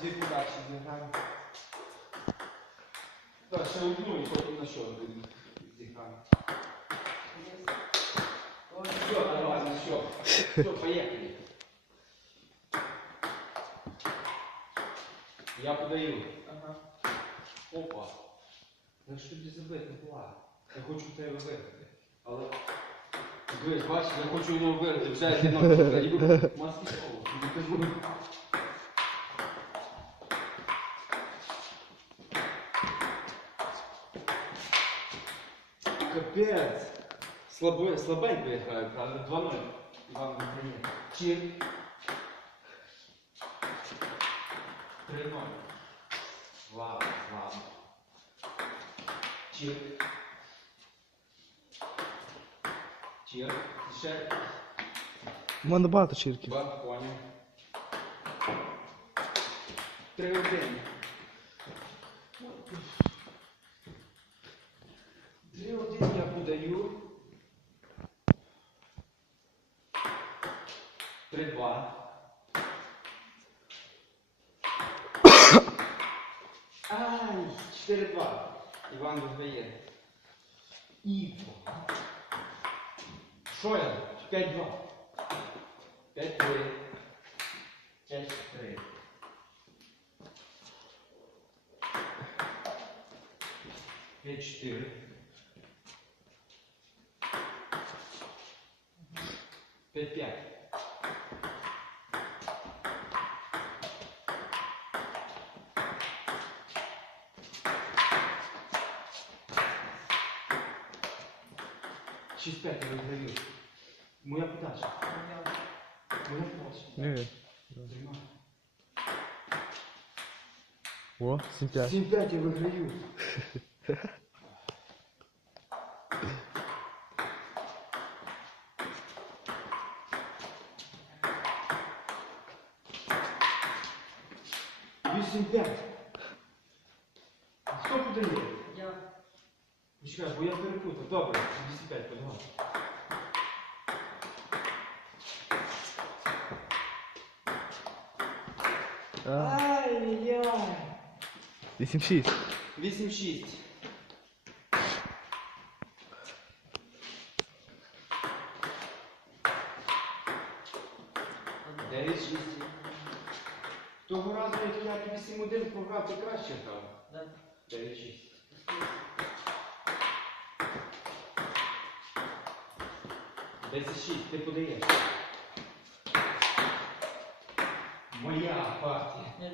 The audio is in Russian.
Дві подачі зіграємо. Так, ще одну і потім на що один зіграємо. Все, давай, ну все. Все, поехали. Я подаю. Ага. Опа. Ну що тобі забити була? Я хочу тебе виграти. Але. Дивись, бачиш, я хочу його виграти, взяти на подаю. Маски шоу. Капець. Слабо, слабенько я граю, але 2-0. Іван виграє. Чір. 3-0. Ладно, ладно. Чір. Чір. Ще У мене багато чірків. Ба, понял. Три один. Три два. Ай, чотири два. Іван виграє. Іво. Що я? П'ять два. П'ять три. П'ять три. П'ять чотири. П'ять п'ять. Шість п'ять я виграю. Моя подача. Моя подача. Ні. Тримай. О, 7-5. 7-5 я виграю. Вісім п'ять. Хто подає? Чекай, бо я перепутав. Добре, 65 подавай. Ай-яй-яй. 8-6. 8-6. Дев'ять шість. Того разу, як я 8-1 програв, ти краще там. Так. Дев'ять шість. 10-6, ти. Моя партия.